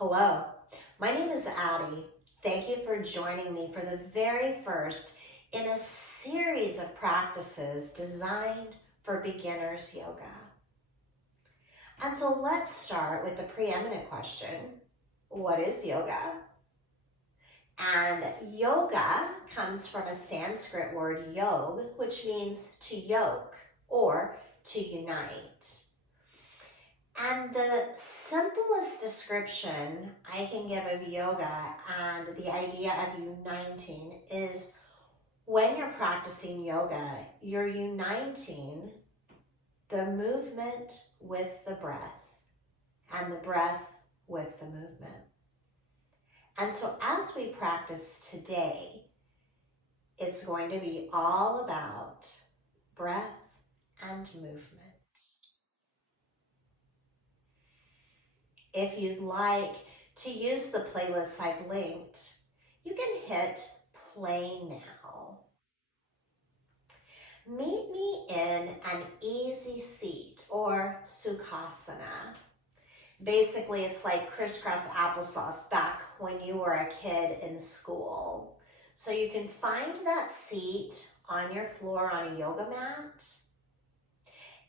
Hello, my name is Addie. Thank you for joining me for the very first in a series of practices designed for beginners yoga. And so let's start with the preeminent question, what is yoga? And yoga comes from a Sanskrit word yog, which means to yoke or to unite. And the simplest description I can give of yoga and the idea of uniting is when you're practicing yoga, you're uniting the movement with the breath and the breath with the movement. And so as we practice today, it's going to be all about breath and movement. If you'd like to use the playlists I've linked, you can hit play now. Meet me in an easy seat or Sukhasana. Basically, it's like crisscross applesauce back when you were a kid in school. So you can find that seat on your floor on a yoga mat.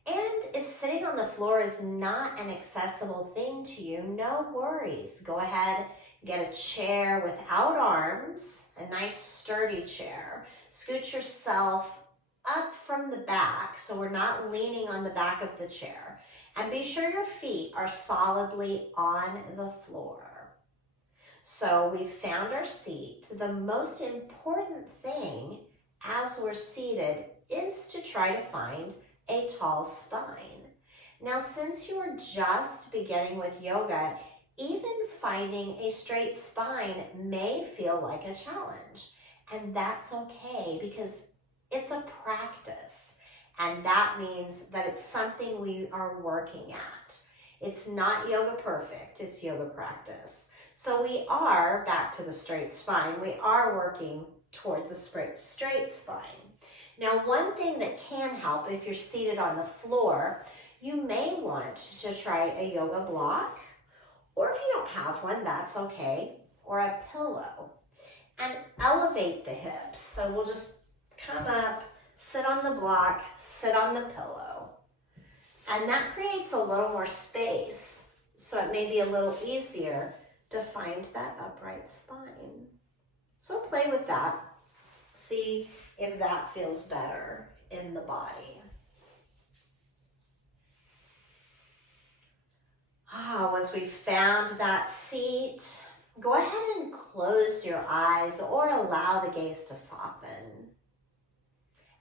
And if sitting on the floor is not an accessible thing to you, no worries. Go ahead, get a chair without arms, a nice sturdy chair. Scoot yourself up from the back so we're not leaning on the back of the chair. And be sure your feet are solidly on the floor. So we've found our seat. The most important thing as we're seated is to try to find a tall spine. Now, since you are just beginning with yoga, even finding a straight spine may feel like a challenge. And that's okay because it's a practice. And that means that it's something we are working at. It's not yoga perfect, it's yoga practice. So we are, back to the straight spine, we are working towards a straight spine. Now, one thing that can help if you're seated on the floor, you may want to try a yoga block, or if you don't have one, that's okay, or a pillow. And elevate the hips. So we'll just come up, sit on the block, sit on the pillow. And that creates a little more space, so it may be a little easier to find that upright spine. So play with that. See if that feels better in the body. Once we've found that seat, go ahead and close your eyes or allow the gaze to soften.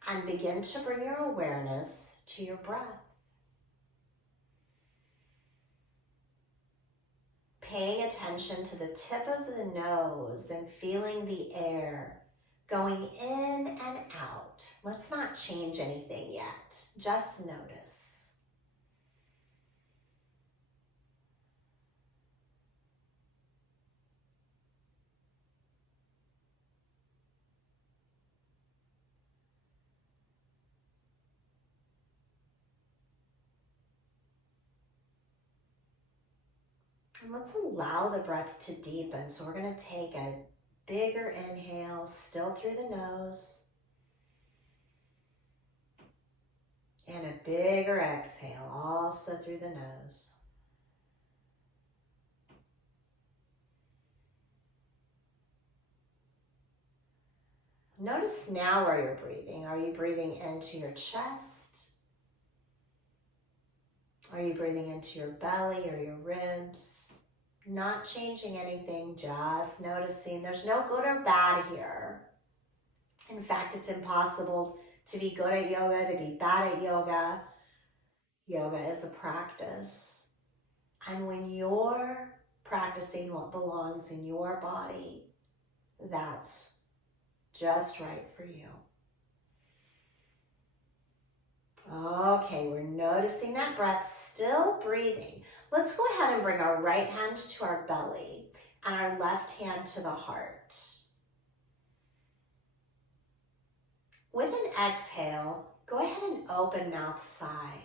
And begin to bring your awareness to your breath. Paying attention to the tip of the nose and feeling the air going in and out. Let's not change anything yet. Just notice. And let's allow the breath to deepen. So we're going to take a bigger inhale, still through the nose. And a bigger exhale, also through the nose. Notice now where you're breathing. Are you breathing into your chest? Are you breathing into your belly or your ribs? Not changing anything, just noticing. There's no good or bad here. In fact, it's impossible to be good at yoga, to be bad at yoga. Yoga is a practice. And when you're practicing what belongs in your body, that's just right for you. Okay, we're noticing that breath, still breathing. Let's go ahead and bring our right hand to our belly and our left hand to the heart. With an exhale, go ahead and open mouth sigh.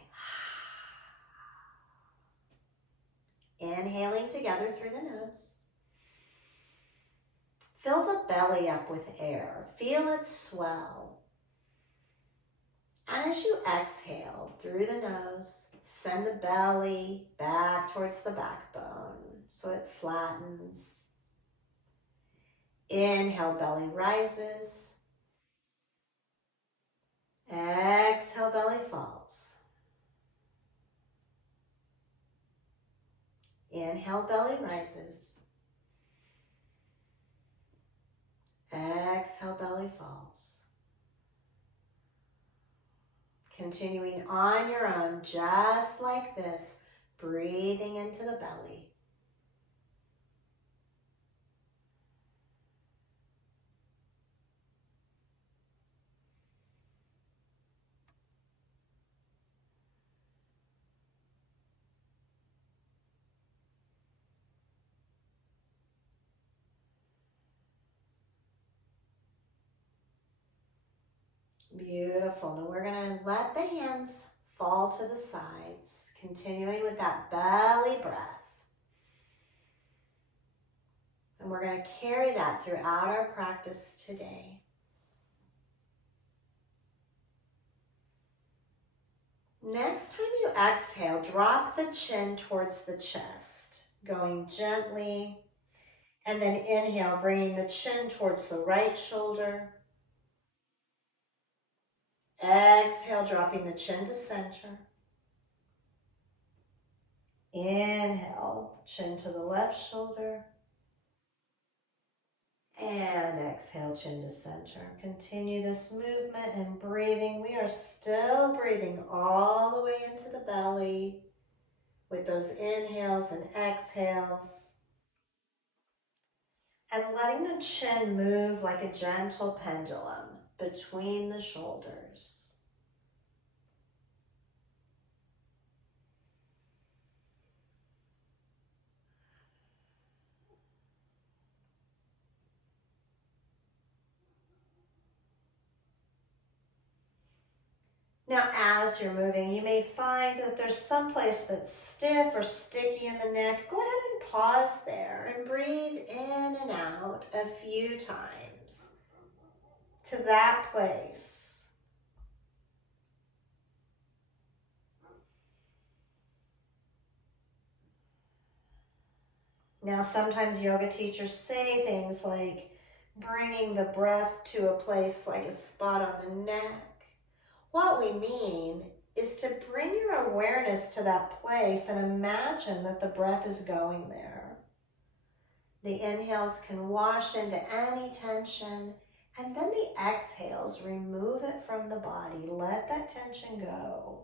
Inhaling together through the nose. Fill the belly up with air. Feel it swell. And as you exhale through the nose, send the belly back towards the backbone so it flattens. Inhale, belly rises. Exhale, belly falls. Inhale, belly rises. Exhale, belly falls. Continuing on your own, just like this, breathing into the belly. Beautiful. Now we're going to let the hands fall to the sides, continuing with that belly breath. And we're going to carry that throughout our practice today. Next time you exhale, drop the chin towards the chest, going gently. And then inhale, bringing the chin towards the right shoulder. Exhale, dropping the chin to center. Inhale, chin to the left shoulder. And exhale, chin to center. Continue this movement and breathing. We are still breathing all the way into the belly with those inhales and exhales. And letting the chin move like a gentle pendulum between the shoulders. Now, as you're moving, you may find that there's some place that's stiff or sticky in the neck. Go ahead and pause there and breathe in and out a few times to that place. Now, sometimes yoga teachers say things like bringing the breath to a place like a spot on the neck. What we mean is to bring your awareness to that place and imagine that the breath is going there. The inhales can wash into any tension, and then the exhales remove it from the body. Let that tension go.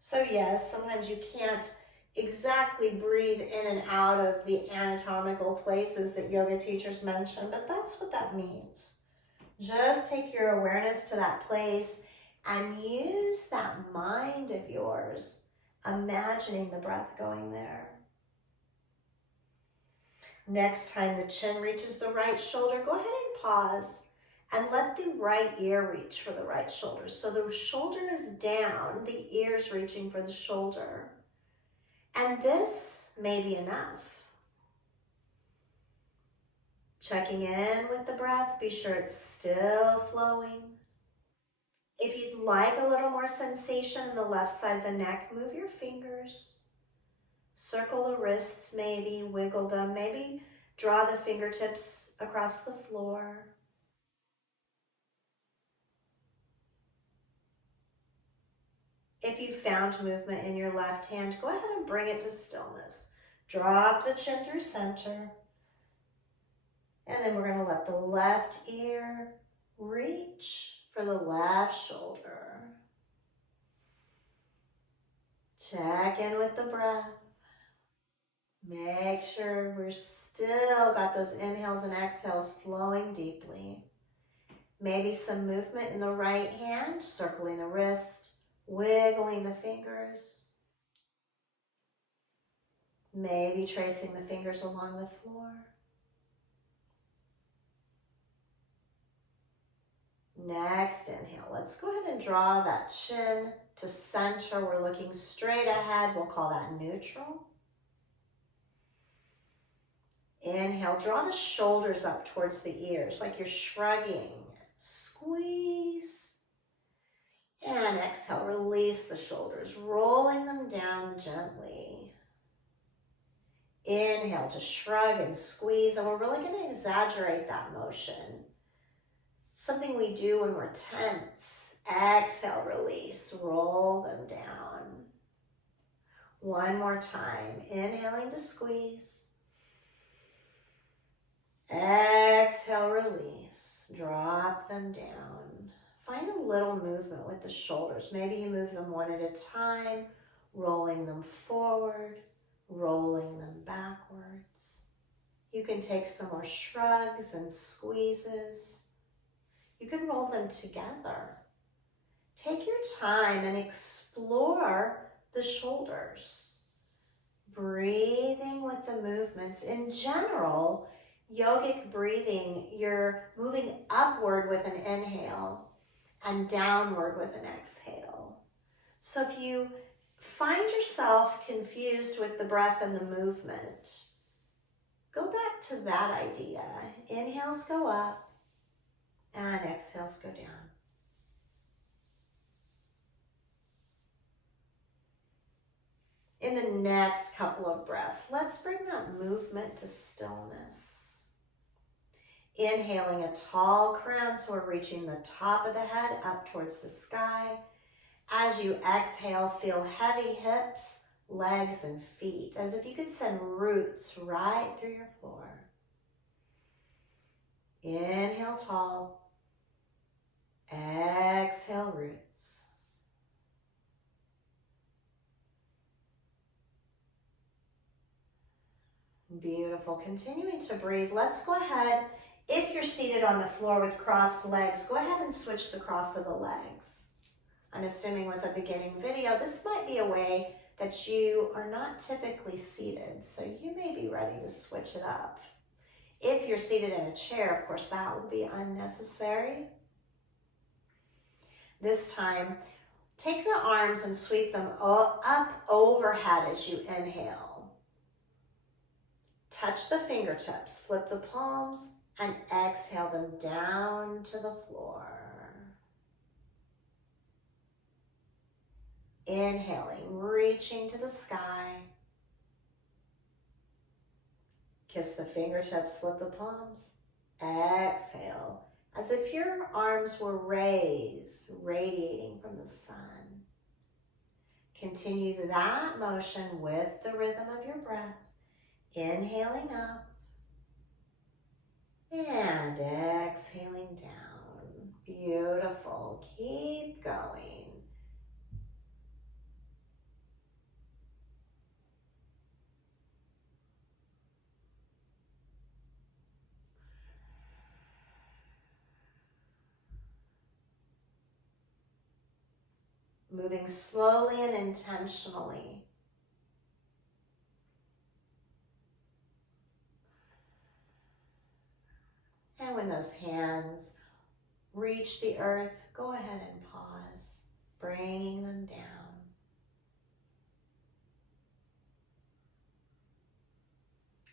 So yes, sometimes you can't exactly breathe in and out of the anatomical places that yoga teachers mention, but that's what that means. Just take your awareness to that place and use that mind of yours, imagining the breath going there. Next time the chin reaches the right shoulder, go ahead and pause and let the right ear reach for the right shoulder. So the shoulder is down, the ear's reaching for the shoulder. And this may be enough. Checking in with the breath, be sure it's still flowing. If you'd like a little more sensation in the left side of the neck, move your fingers. Circle the wrists maybe, wiggle them, maybe draw the fingertips across the floor. If you found movement in your left hand, go ahead and bring it to stillness. Drop the chin through center. And then we're going to let the left ear reach for the left shoulder. Check in with the breath. Make sure we're still got those inhales and exhales flowing deeply. Maybe some movement in the right hand, circling the wrist, wiggling the fingers. Maybe tracing the fingers along the floor. Next inhale, let's go ahead and draw that chin to center. We're looking straight ahead. We'll call that neutral. Inhale, draw the shoulders up towards the ears like you're shrugging. Squeeze. And exhale, release the shoulders, rolling them down gently. Inhale to shrug and squeeze, and we're really going to exaggerate that motion. It's something we do when we're tense. Exhale, release, roll them down. One more time, inhaling to squeeze. Exhale, release, drop them down. Find a little movement with the shoulders. Maybe you move them one at a time, rolling them forward, rolling them backwards. You can take some more shrugs and squeezes. You can roll them together. Take your time and explore the shoulders. Breathing with the movements. In general, yogic breathing, you're moving upward with an inhale and downward with an exhale. So if you find yourself confused with the breath and the movement, go back to that idea. Inhales go up and exhales go down. In the next couple of breaths, let's bring that movement to stillness. Inhaling a tall crown, so we're reaching the top of the head up towards the sky. As you exhale, feel heavy hips, legs, and feet, as if you could send roots right through your floor. Inhale tall. Exhale roots. Beautiful. Continuing to breathe. Let's go ahead. If you're seated on the floor with crossed legs, go ahead and switch the cross of the legs. I'm assuming with a beginning video, this might be a way that you are not typically seated, so you may be ready to switch it up. If you're seated in a chair, of course, that would be unnecessary. This time, take the arms and sweep them up overhead as you inhale. Touch the fingertips, flip the palms, and exhale them down to the floor. Inhaling, reaching to the sky. Kiss the fingertips, flip the palms. Exhale, as if your arms were rays radiating from the sun. Continue that motion with the rhythm of your breath. Inhaling up. And exhaling down. Beautiful. Keep going. Moving slowly and intentionally. And when those hands reach the earth, go ahead and pause, bringing them down.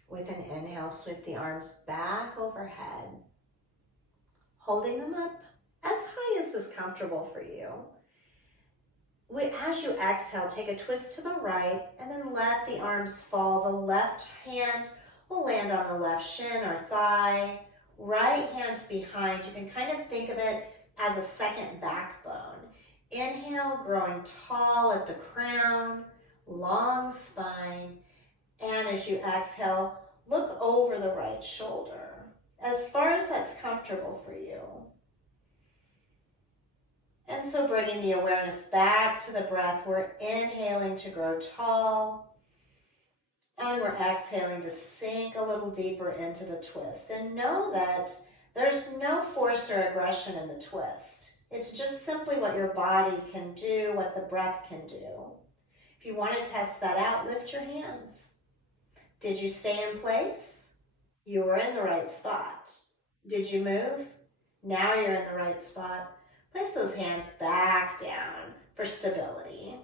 With an inhale, sweep the arms back overhead, holding them up as high as is comfortable for you. As you exhale, take a twist to the right and then let the arms fall. The left hand will land on the left shin or thigh. Right hand behind. You can kind of think of it as a second backbone. Inhale, growing tall at the crown, long spine. And as you exhale, look over the right shoulder, as far as that's comfortable for you. And so bringing the awareness back to the breath, we're inhaling to grow tall, and we're exhaling to sink a little deeper into the twist. And know that there's no force or aggression in the twist. It's just simply what your body can do, what the breath can do. If you want to test that out, lift your hands. Did you stay in place? You were in the right spot. Did you move? Now you're in the right spot. Place those hands back down for stability.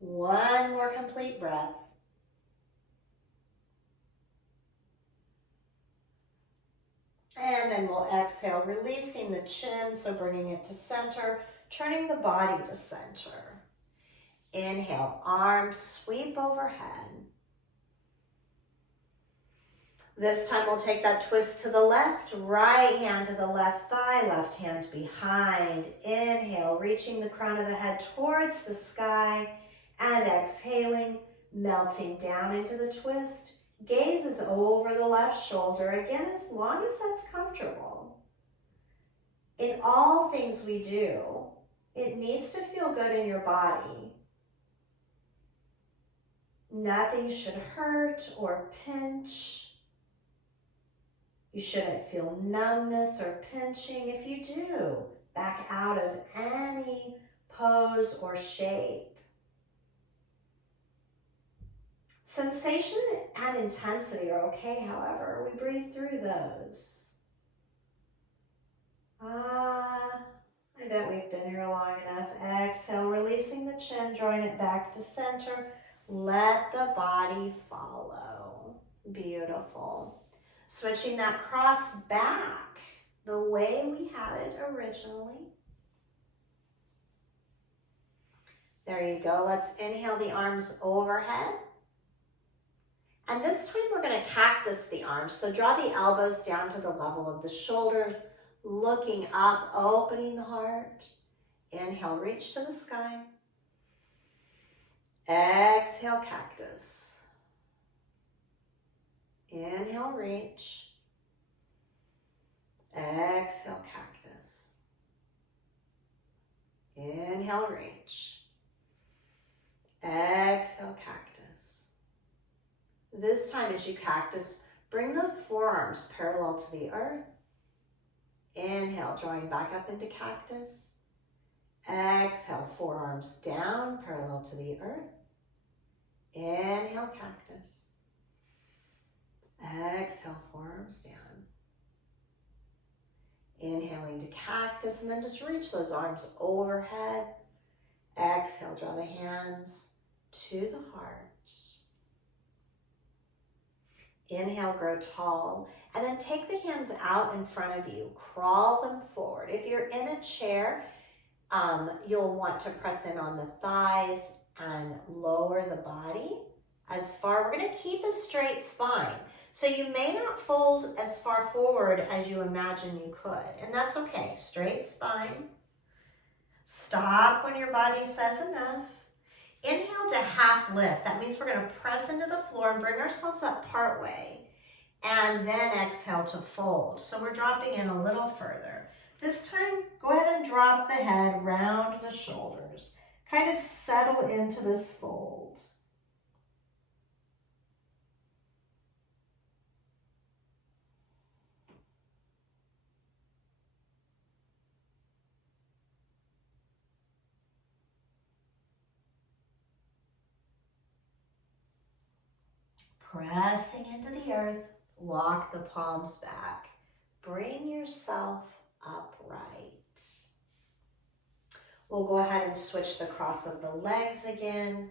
One more complete breath. And then we'll exhale, releasing the chin, so bringing it to center, turning the body to center. Inhale, arms sweep overhead. This time we'll take that twist to the left, right hand to the left thigh, left hand behind. Inhale, reaching the crown of the head towards the sky, and exhaling, melting down into the twist. Gaze is over the left shoulder, again, as long as that's comfortable. In all things we do, it needs to feel good in your body. Nothing should hurt or pinch. You shouldn't feel numbness or pinching. If you do, back out of any pose or shape. Sensation and intensity are okay, however. We breathe through those. I bet we've been here long enough. Exhale, releasing the chin, drawing it back to center. Let the body follow. Beautiful. Switching that cross back the way we had it originally. There you go. Let's inhale the arms overhead. And this time we're going to cactus the arms. So draw the elbows down to the level of the shoulders, looking up, opening the heart. Inhale, reach to the sky. Exhale, cactus. Inhale, reach. Exhale, cactus. Inhale, reach. Exhale, cactus. This time as you cactus, bring the forearms parallel to the earth. Inhale, drawing back up into cactus. Exhale, forearms down, parallel to the earth. Inhale, cactus. Exhale, forearms down. Inhaling to cactus, and then just reach those arms overhead. Exhale, draw the hands to the heart. Inhale, grow tall, and then take the hands out in front of you. Crawl them forward. If you're in a chair, you'll want to press in on the thighs and lower the body as far. We're going to keep a straight spine. So you may not fold as far forward as you imagine you could, and that's okay. Straight spine. Stop when your body says enough. Inhale to half lift. That means we're going to press into the floor and bring ourselves up part way, and then exhale to fold. So we're dropping in a little further. This time, go ahead and drop the head, round the shoulders. Kind of settle into this fold. Pressing into the earth, walk the palms back. Bring yourself upright. We'll go ahead and switch the cross of the legs again.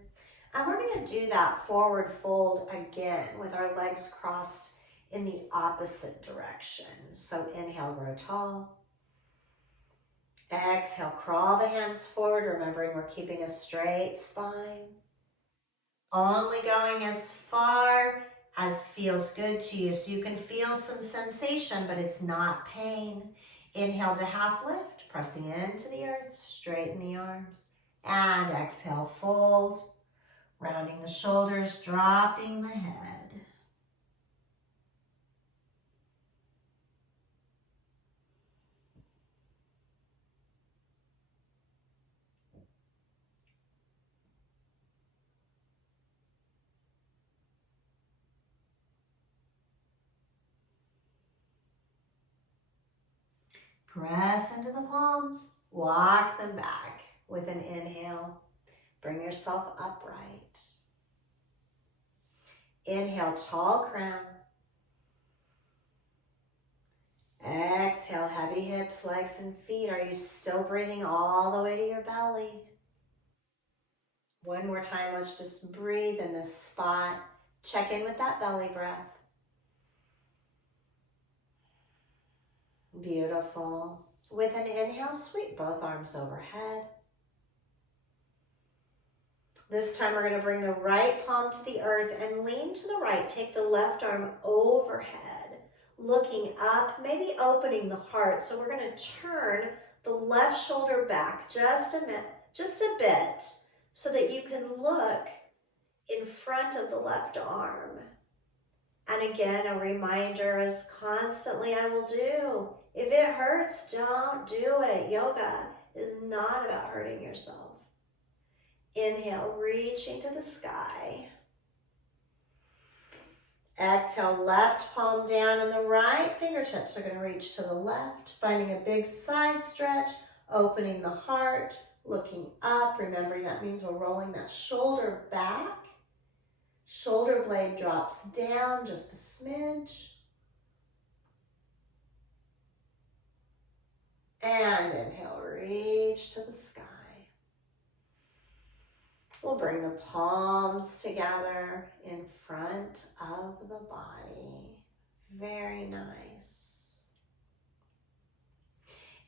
And we're going to do that forward fold again with our legs crossed in the opposite direction. So inhale, grow tall. Exhale, crawl the hands forward, remembering we're keeping a straight spine. Only going as far as feels good to you. So you can feel some sensation, but it's not pain. Inhale to half lift, pressing into the earth, straighten the arms. And exhale, fold, rounding the shoulders, dropping the head. Press into the palms, walk them back with an inhale. Bring yourself upright. Inhale, tall crown. Exhale, heavy hips, legs, and feet. Are you still breathing all the way to your belly? One more time, let's just breathe in this spot. Check in with that belly breath. Beautiful. With an inhale, sweep both arms overhead. This time we're going to bring the right palm to the earth and lean to the right. Take the left arm overhead, looking up, maybe opening the heart. So we're going to turn the left shoulder back just a bit so that you can look in front of the left arm. And again, a reminder, as constantly I will do, if it hurts, don't do it. Yoga is not about hurting yourself. Inhale, reaching to the sky. Exhale, left palm down and the right fingertips are going to reach to the left, finding a big side stretch, opening the heart, looking up. Remembering that means we're rolling that shoulder back. Shoulder blade drops down just a smidge. And inhale, reach to the sky. We'll bring the palms together in front of the body. Very nice.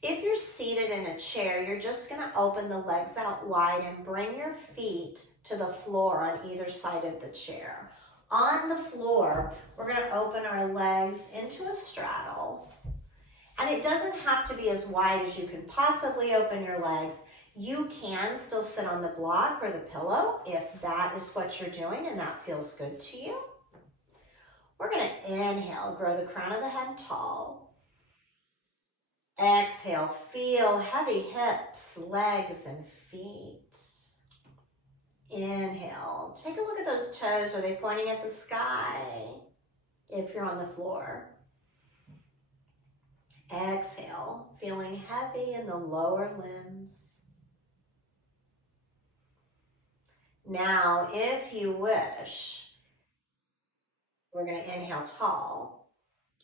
If you're seated in a chair, you're just going to open the legs out wide and bring your feet to the floor on either side of the chair. On the floor, we're going to open our legs into a straddle. And it doesn't have to be as wide as you can possibly open your legs. You can still sit on the block or the pillow if that is what you're doing and that feels good to you. We're going to inhale, grow the crown of the head tall. Exhale, feel heavy hips, legs, and feet. Inhale, take a look at those toes. Are they pointing at the sky if you're on the floor? Exhale, feeling heavy in the lower limbs. Now, if you wish, we're going to inhale tall.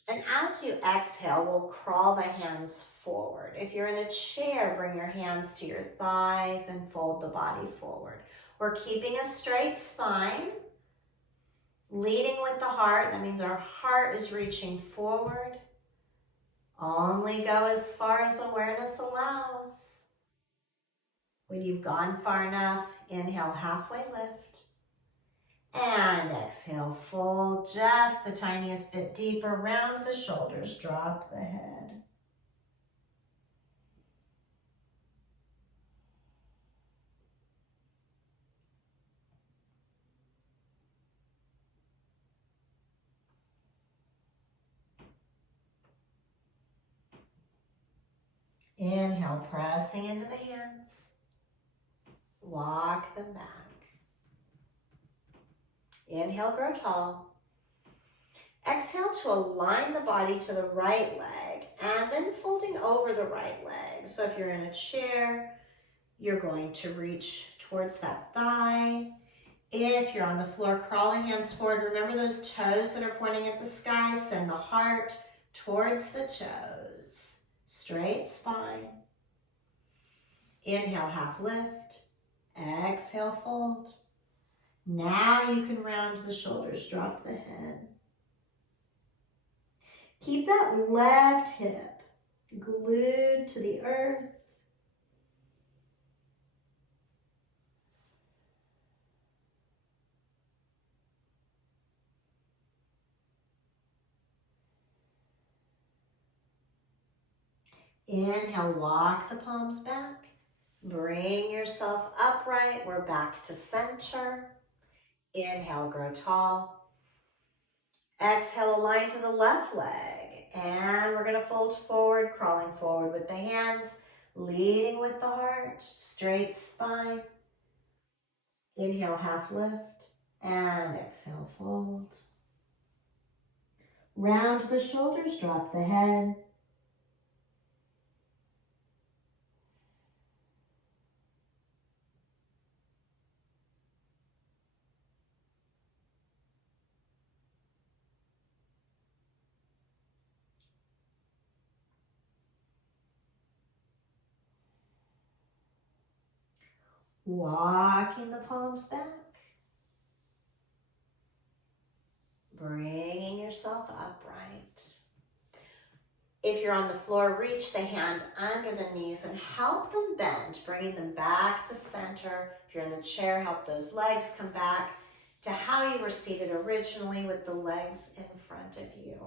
And as you exhale, we'll crawl the hands forward. If you're in a chair, bring your hands to your thighs and fold the body forward. We're keeping a straight spine, leading with the heart. That means our heart is reaching forward. Only go as far as awareness allows. When you've gone far enough, inhale, halfway lift. And exhale, fold just the tiniest bit deeper. Round the shoulders, drop the head. Inhale, pressing into the hands. Walk them back. Inhale, grow tall. Exhale to align the body to the right leg and then folding over the right leg. So if you're in a chair, you're going to reach towards that thigh. If you're on the floor, crawl the hands forward. Remember those toes that are pointing at the sky. Send the heart towards the toes. Straight spine. Inhale, half lift. Exhale, fold. Now you can round the shoulders, drop the head. Keep that left hip glued to the earth. Inhale, walk the palms back. Bring yourself upright. We're back to center. Inhale, grow tall. Exhale, align to the left leg. And we're going to fold forward, crawling forward with the hands, leading with the heart, straight spine. Inhale, half lift. And exhale, fold. Round the shoulders, drop the head. Walking the palms back. Bringing yourself upright. If you're on the floor, reach the hand under the knees and help them bend, bringing them back to center. If you're in the chair, help those legs come back to how you were seated originally with the legs in front of you.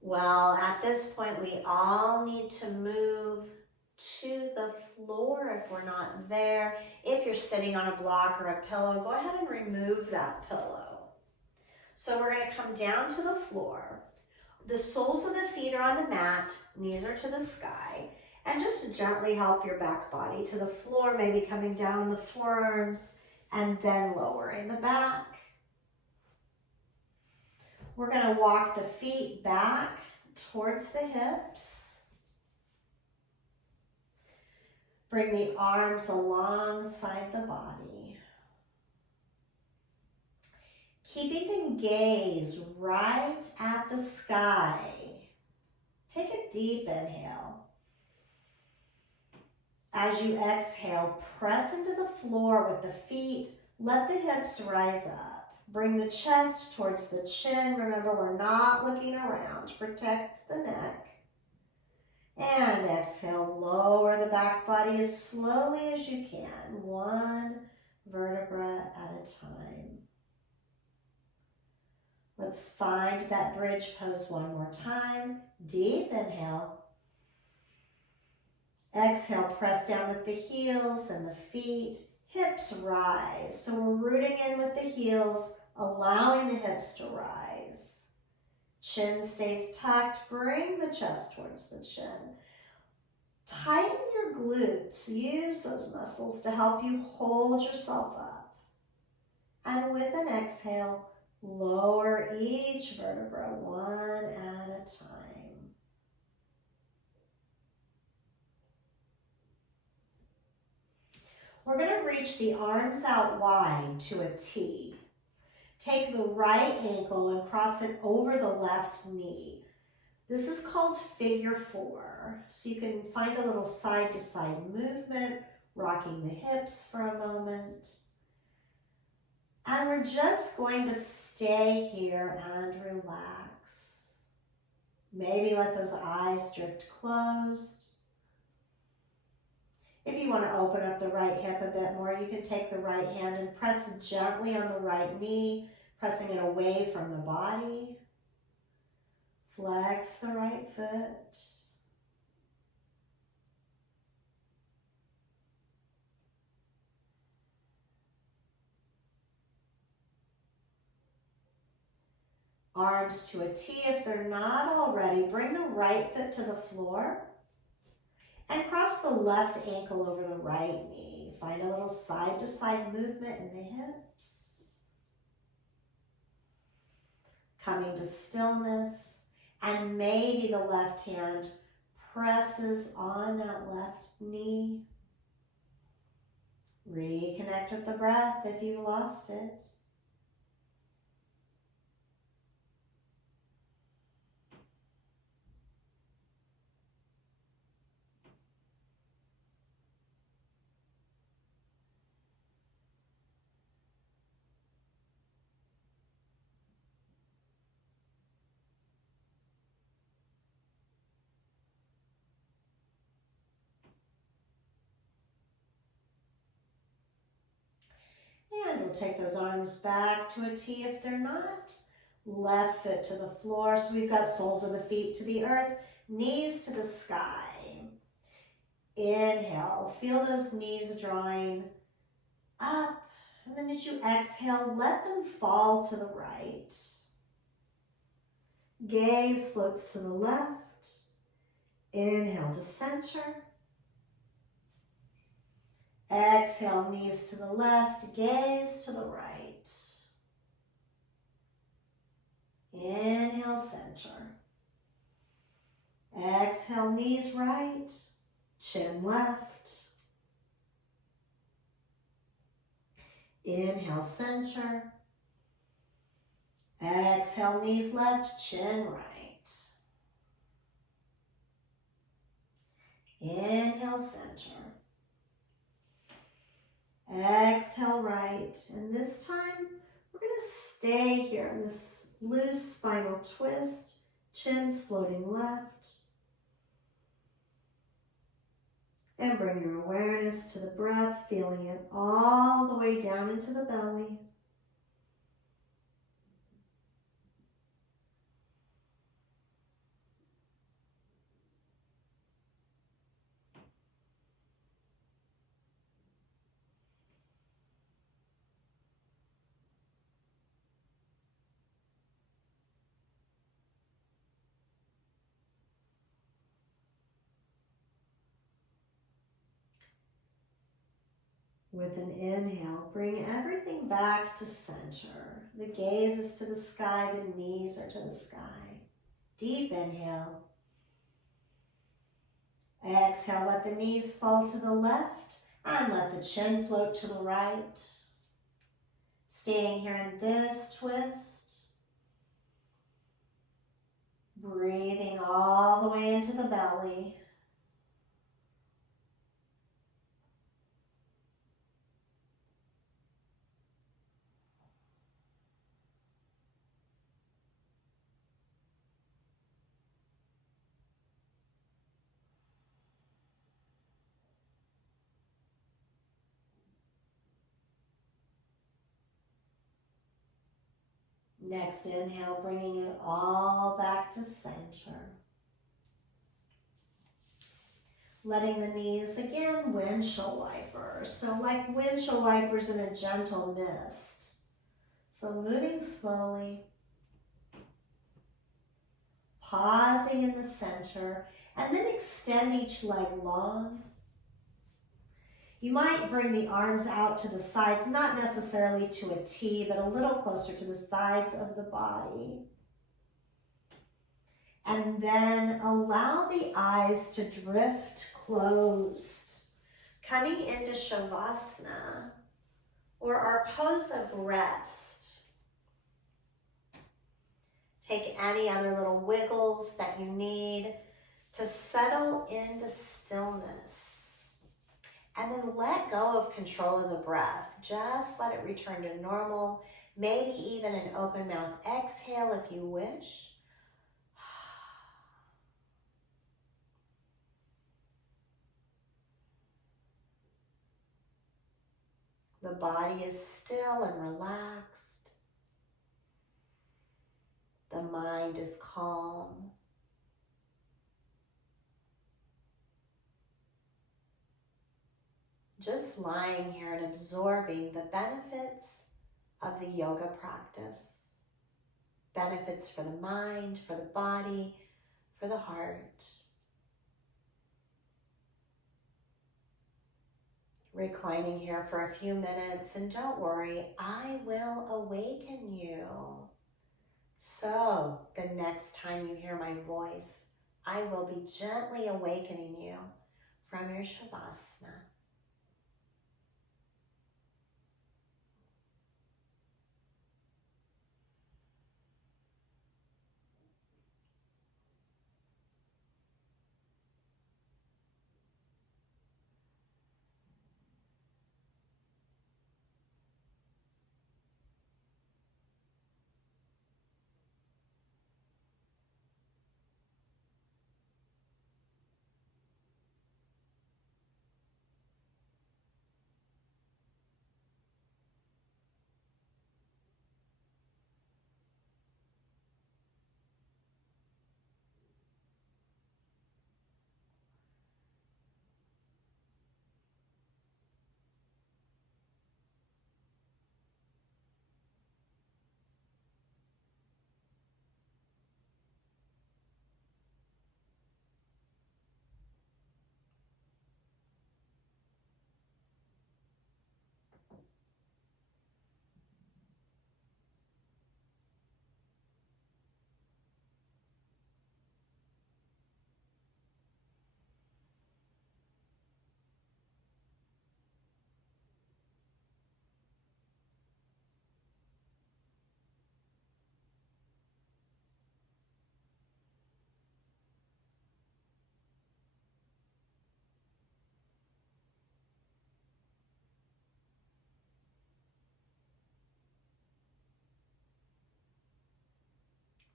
Well, at this point, we all need to move to the floor if we're not there. If you're sitting on a block or a pillow, go ahead and remove that pillow. So we're going to come down to the floor. The soles of the feet are on the mat, knees are to the sky, and just gently help your back body to the floor, maybe coming down the forearms and then lowering the back. We're going to walk the feet back towards the hips. Bring the arms alongside the body. Keeping the gaze right at the sky. Take a deep inhale. As you exhale, press into the floor with the feet. Let the hips rise up. Bring the chest towards the chin. Remember, we're not looking around. Protect the neck. And exhale, lower the back body as slowly as you can, one vertebra at a time. Let's find that bridge pose one more time. Deep inhale. Exhale, press down with the heels and the feet. Hips rise. So we're rooting in with the heels, allowing the hips to rise. Chin stays tucked. Bring the chest towards the chin. Tighten your glutes. Use those muscles to help you hold yourself up. And with an exhale, lower each vertebra one at a time. We're going to reach the arms out wide to a T. Take the right ankle and cross it over the left knee. This is called figure four. So you can find a little side-to-side movement, rocking the hips for a moment. And we're just going to stay here and relax. Maybe let those eyes drift closed. If you want to open up the right hip a bit more, you can take the right hand and press gently on the right knee, pressing it away from the body. Flex the right foot. Arms to a T if they're not already. Bring the right foot to the floor and cross the left ankle over the right knee. Find a little side-to-side movement in the hips. Coming to stillness, and maybe the left hand presses on that left knee. Reconnect with the breath if you lost it. And we'll take those arms back to a T if they're not. Left foot to the floor. So we've got soles of the feet to the earth, knees to the sky. Inhale, feel those knees drawing up. And then as you exhale, let them fall to the right. Gaze floats to the left. Inhale to center. Exhale, knees to the left, gaze to the right. Inhale, center. Exhale, knees right, chin left. Inhale, center. Exhale, knees left, chin right. Inhale, center. Exhale, right. And this time, we're going to stay here in this loose spinal twist. Chin's floating left. And bring your awareness to the breath, feeling it all the way down into the belly. With an inhale, bring everything back to center. The gaze is to the sky, the knees are to the sky. Deep inhale. Exhale, let the knees fall to the left and let the chin float to the right. Staying here in this twist. Breathing all the way into the belly. Next inhale, bringing it all back to center. Letting the knees, again, windshield wipers. So like windshield wipers in a gentle mist. So moving slowly. Pausing in the center. And then extend each leg long. You might bring the arms out to the sides, not necessarily to a T, but a little closer to the sides of the body. And then allow the eyes to drift closed. Coming into Savasana, or our pose of rest. Take any other little wiggles that you need to settle into stillness. And then let go of control of the breath. Just let it return to normal. Maybe even an open mouth exhale if you wish. The body is still and relaxed. The mind is calm. Just lying here and absorbing the benefits of the yoga practice. Benefits for the mind, for the body, for the heart. Reclining here for a few minutes, and don't worry, I will awaken you. So the next time you hear my voice, I will be gently awakening you from your Savasana.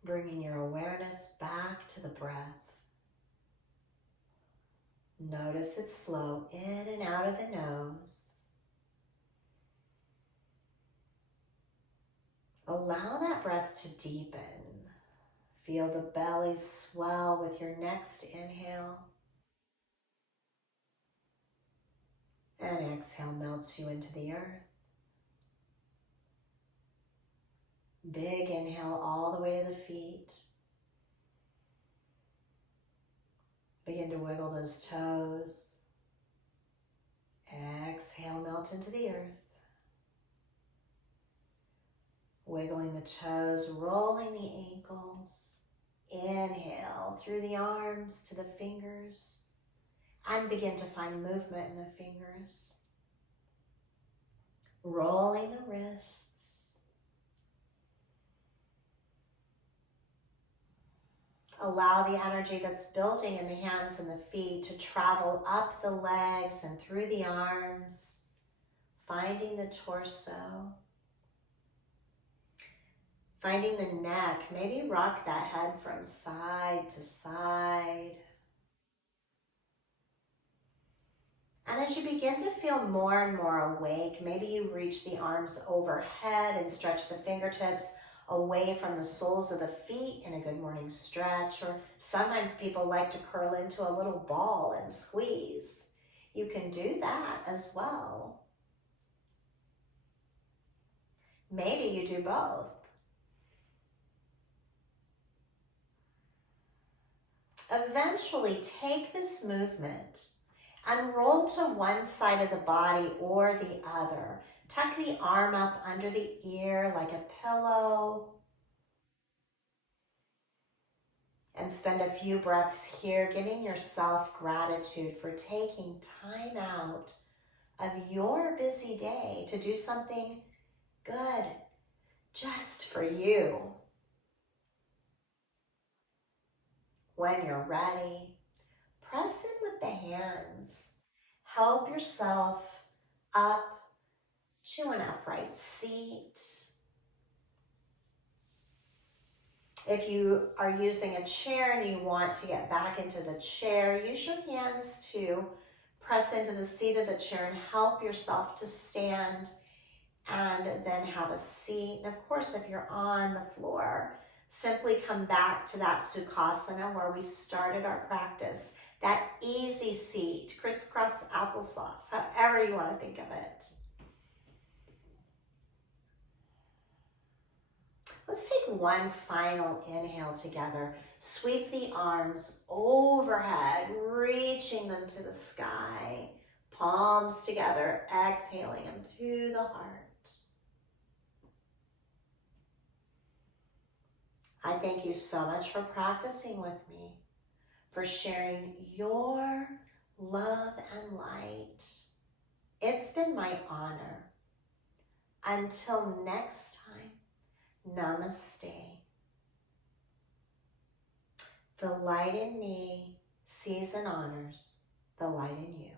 Bringing your awareness back to the breath. Notice its flow in and out of the nose. Allow that breath to deepen. Feel the belly swell with your next inhale. And exhale melts you into the earth. Big inhale all the way to the feet. Begin to wiggle those toes. Exhale, melt into the earth. Wiggling the toes, rolling the ankles. Inhale through the arms to the fingers. And begin to find movement in the fingers. Rolling the wrists. Allow the energy that's building in the hands and the feet to travel up the legs and through the arms, finding the torso, finding the neck. Maybe rock that head from side to side. And as you begin to feel more and more awake, maybe you reach the arms overhead and stretch the fingertips away from the soles of the feet in a good morning stretch. Or sometimes people like to curl into a little ball and squeeze. You can do that as well. Maybe you do both. Eventually take this movement and roll to one side of the body or the other. Tuck the arm up under the ear like a pillow. And spend a few breaths here, giving yourself gratitude for taking time out of your busy day to do something good just for you. When you're ready, press in with the hands. Help yourself up to an upright seat. If you are using a chair and you want to get back into the chair, use your hands to press into the seat of the chair and help yourself to stand and then have a seat. And of course, if you're on the floor, simply come back to that Sukhasana where we started our practice. That easy seat, crisscross applesauce, however you want to think of it. Let's take one final inhale together. Sweep the arms overhead, reaching them to the sky. Palms together, exhaling them through the heart. I thank you so much for practicing with me, for sharing your love and light. It's been my honor. Until next time, namaste. The light in me sees and honors the light in you.